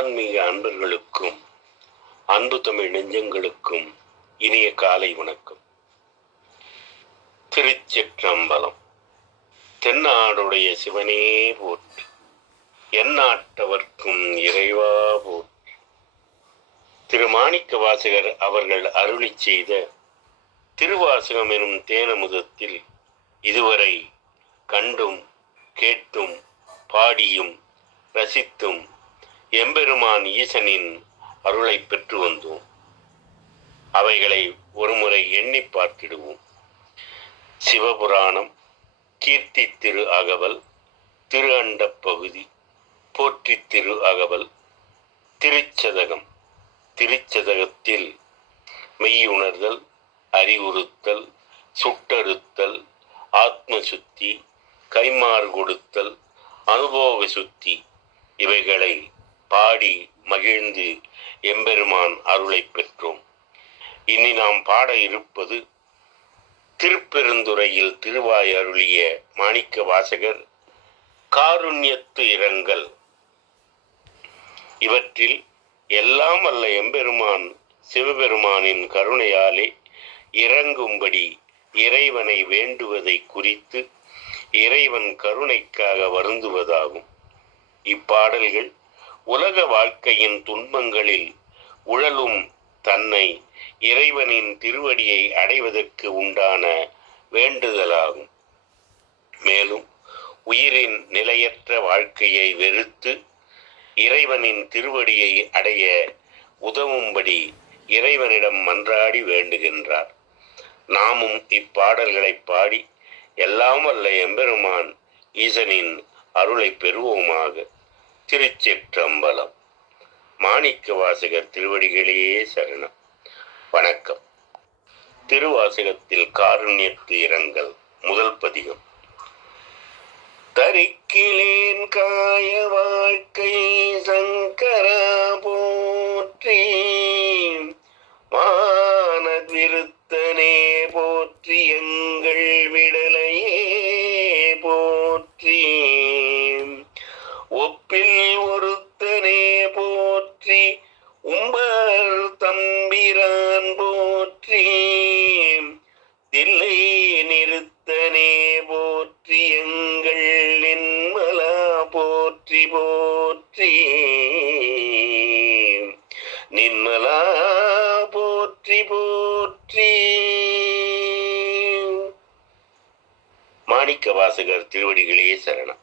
ஆன்மீக அன்பர்களுக்கும் அன்பு தமிழ் நெஞ்சங்களுக்கும் இனிய காலை வணக்கம். திருச்சிற்றம்பலம். தென்னாடுடைய சிவனே போற்றி. எந்நாட்டவர்க்கும் இறைவா போற்றி. திருமாணிக்க வாசகர் அவர்கள் அருளி செய்த திருவாசகம் எனும் தேனமுதத்தில் இதுவரை கண்டும் கேட்டும் பாடியும் ரசித்தும் எம்பெருமான் ஈசனின் அருளை பெற்று வந்தோம். அவைகளை ஒருமுறை எண்ணி பார்த்திடுவோம். சிவபுராணம் கீர்த்தி திரு அகவல் திரு அண்ட பகுதி போற்றி திரு அகவல் திருச்சதகம் திருச்சதகத்தில் மெய்யுணர்தல் அறிவுறுத்தல் சுட்டறுத்தல் ஆத்ம சுத்தி கைமாறு கொடுத்தல் அனுபவ சுத்தி இவைகளை பாடி மகிழ்ந்து எம்பெருமான் அருளை பெற்றோம். இனி நாம் பாட இருப்பது திருப்பெருந்துறையில் திருவாய் அருளிய மாணிக்க வாசகர் காருண்யத்து இரங்கல். இவற்றில் எல்லாம் அல்ல எம்பெருமான் சிவபெருமானின் கருணையாலே இறங்கும்படி இறைவனை வேண்டுவதை குறித்து இறைவன் கருணைக்காக வருந்துவதாகும். இப்பாடல்கள் உலக வாழ்க்கையின் துன்பங்களில் உழலும் தன்னை இறைவனின் திருவடியை அடைவதற்கு உண்டான வேண்டுதலாகும். மேலும் உயிரின் நிலையற்ற வாழ்க்கையை வெறுத்து இறைவனின் திருவடியை அடைய உதவும்படி இறைவனிடம் மன்றாடி வேண்டுகின்றார். நாமும் இப்பாடல்களை பாடி எல்லாம் வல்ல எம்பெருமான் ஈசனின் அருளை பெறுவோமாக. திருச்சிற்றம்பலம். மாணிக்க வாசகர் திருவடிகளே சரணம். வணக்கம். திருவாசகத்தில் காருண்யத்து இரங்கல் முதல் பதிகம். தரிக்கிலேன் காய வாழ்க்கை சங்கரா போற்றி மானவிருத்தனே போற்றி எங்கள் விடலையே போற்றி. போற்றி போற்றி நின்மலா போற்றி போற்றி மாணிக்க வாசகர் திருவடிகளே சரணம்.